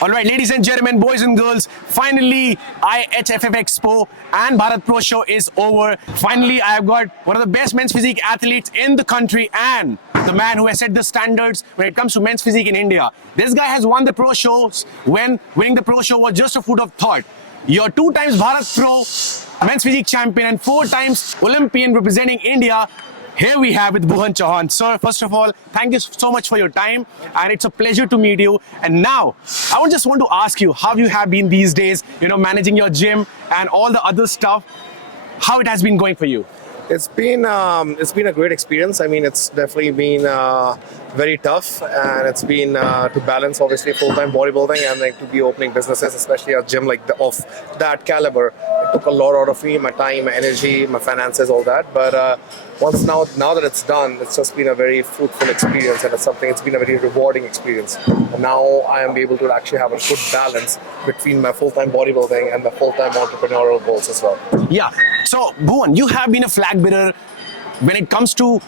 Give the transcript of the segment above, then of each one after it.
All right, ladies and gentlemen, boys and girls, finally IHFF Expo and Bharat Pro Show is over. Finally, I have got one of the best men's physique athletes in the country and the man who has set the standards when it comes to men's physique in India. This guy has won the Pro Shows when winning the Pro Show was just a foot of thought. You're 2 times Bharat Pro men's physique champion and 4 times Olympian representing India. Here we have with Bhuwan Chauhan. Sir, first of all, thank you so much for your time and it's a pleasure to meet you. And now, I would just want to ask you how you have been these days, managing your gym and all the other stuff, how it has been going for you. It's been a great experience. I mean, it's definitely been very tough, and it's been to balance obviously full-time bodybuilding and like to be opening businesses, especially a gym like of that caliber. It took a lot out of me, my time, my energy, my finances, all that. But once now that it's done, it's just been a very fruitful experience, and it's been a very rewarding experience. And now I am able to actually have a good balance between my full-time bodybuilding and the full-time entrepreneurial goals as well. Yeah. So, Bhuwan, you have been a flag bearer when it comes to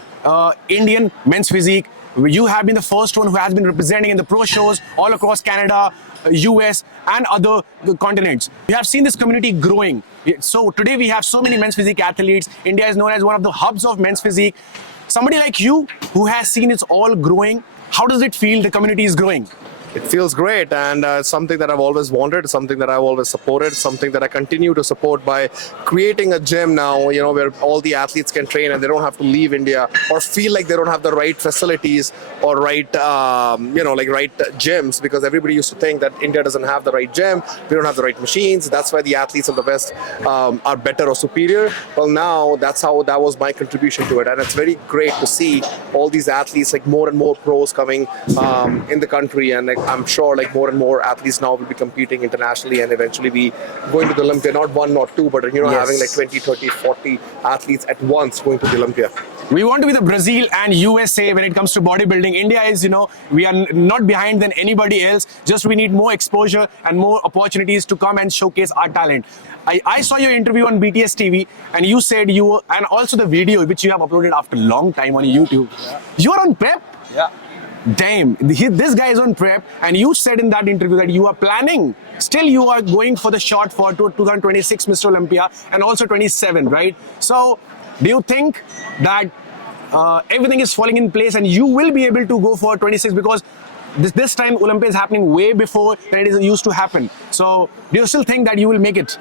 Indian men's physique. You have been the first one who has been representing in the pro shows all across Canada, US and other continents. We have seen this community growing. So today we have so many men's physique athletes. India is known as one of the hubs of men's physique. Somebody like you who has seen it all growing, how does it feel the community is growing? It feels great, and it's something that I've always wanted, something that I've always supported, something that I continue to support by creating a gym now, where all the athletes can train and they don't have to leave India or feel like they don't have the right facilities or right gyms, because everybody used to think that India doesn't have the right gym, we don't have the right machines, that's why the athletes of the West are better or superior. Well, now that was my contribution to it, and it's very great to see all these athletes, like more and more pros coming in the country, and I'm sure more and more athletes now will be competing internationally and eventually be going to the Olympia, not 1, not 2, but Yes. having 20, 30, 40 athletes at once going to the Olympia. We want to be the Brazil and USA when it comes to bodybuilding. India is, we are not behind than anybody else. Just we need more exposure and more opportunities to come and showcase our talent. I saw your interview on BTS TV and you said and also the video which you have uploaded after a long time on YouTube. Yeah. You are on prep? Yeah. Damn, this guy is on prep, and you said in that interview that you are planning, still you are going for the shot for 2026 Mr. Olympia and also 27, right? So, do you think that everything is falling in place and you will be able to go for 26, because this time Olympia is happening way before than it used to happen. So, do you still think that you will make it?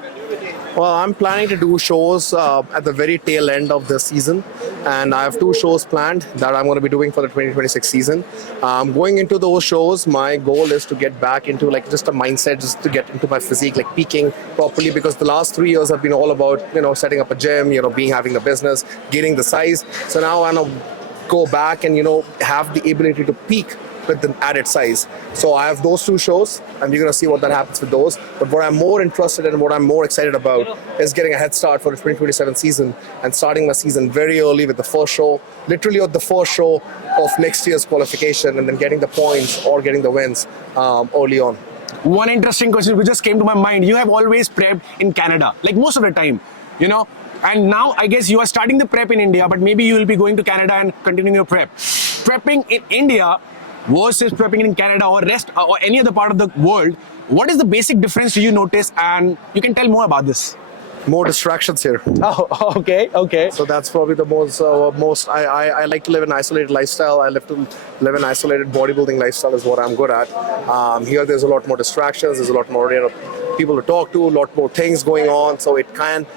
Well, I'm planning to do shows at the very tail end of the season, and I have 2 shows planned that I'm going to be doing for the 2026 season. Going into those shows, my goal is to get back into just a mindset, just to get into my physique, peaking properly, because the last 3 years have been all about, setting up a gym, having a business, getting the size. So now I want to go back and, have the ability to peak with the added size. So I have those 2 shows, and you're going to see what that happens with those. But what I'm more interested in, what I'm more excited about, is getting a head start for the 2027 season and starting my season very early with the first show, literally at the first show of next year's qualification, and then getting the points or getting the wins early on. One interesting question which just came to my mind. You have always prepped in Canada, most of the time, and now I guess you are starting the prep in India, but maybe you will be going to Canada and continuing your prep. Prepping in India versus prepping in Canada or any other part of the world, what is the basic difference do you notice? And you can tell more about this. More distractions here. Oh, okay. So that's probably the most. I like to live an isolated lifestyle. I live an isolated bodybuilding lifestyle is what I'm good at. Here there's a lot more distractions. There's a lot more people to talk to, a lot more things going on. So it can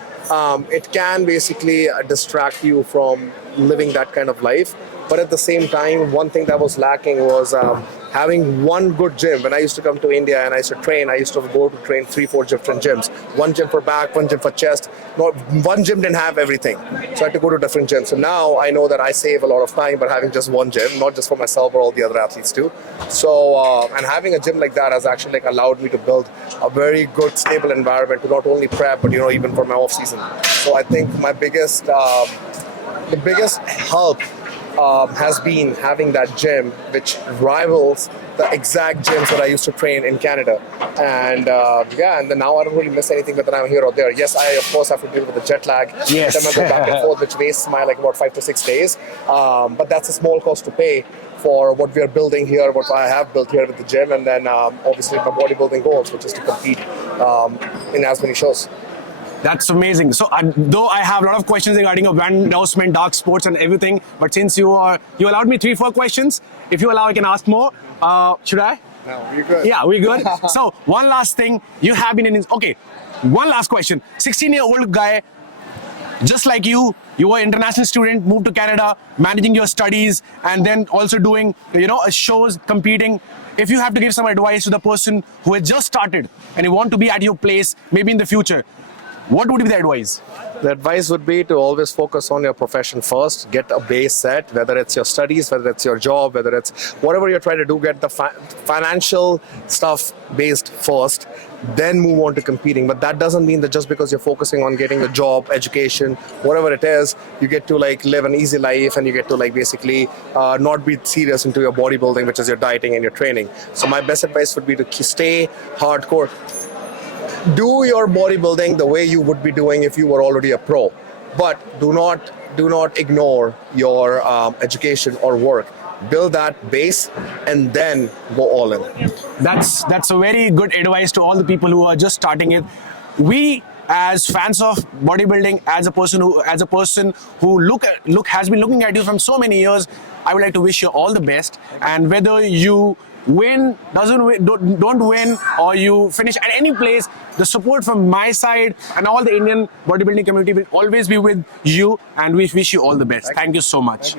basically distract you from living that kind of life. But at the same time, one thing that was lacking was having one good gym. When I used to come to India and I used to train, I used to go to train 3-4 different gyms. One gym for back, one gym for chest. One gym didn't have everything. So I had to go to different gyms. So now I know that I save a lot of time by having just one gym, not just for myself, but all the other athletes too. So, and having a gym like that has actually allowed me to build a very good, stable environment to not only prep, but even for my off season. So I think my the biggest help has been having that gym which rivals the exact gyms that I used to train in Canada. And and then now I don't really miss anything whether I'm here or there. Yes, I of course have to deal with the jet lag. Yes. Then I go back and forth, which wastes my like about 5 to 6 days. But that's a small cost to pay for what we are building here, what I have built here with the gym, and then obviously my bodybuilding goals, which is to compete in as many shows. That's amazing. So, though I have a lot of questions regarding your brand endorsement, dark sports, and everything, but since you allowed me 3-4 questions. If you allow, I can ask more. Should I? No, you're good. Yeah, we're good. So, one last thing. You have been in. Okay, one last question. 16-year-old guy, just like you were an international student, moved to Canada, managing your studies, and then also doing, shows, competing. If you have to give some advice to the person who has just started and you want to be at your place, maybe in the future, what would be the advice? The advice would be to always focus on your profession first. Get a base set, whether it's your studies, whether it's your job, whether it's whatever you're trying to do, get the financial stuff based first, then move on to competing. But that doesn't mean that just because you're focusing on getting a job, education, whatever it is, you get to like live an easy life and you get to like basically not be serious into your bodybuilding, which is your dieting and your training. So my best advice would be to stay hardcore. Do your bodybuilding the way you would be doing if you were already a pro, but do not ignore your education or work. Build that base and then go all in. That's a very good advice to all the people who are just starting it. We, as fans of bodybuilding, as a person who has been looking at you from so many years, I would like to wish you all the best. And whether you win, don't win, or you finish at any place, the support from my side and all the Indian bodybuilding community will always be with you, and we wish you all the best. Thank you so much.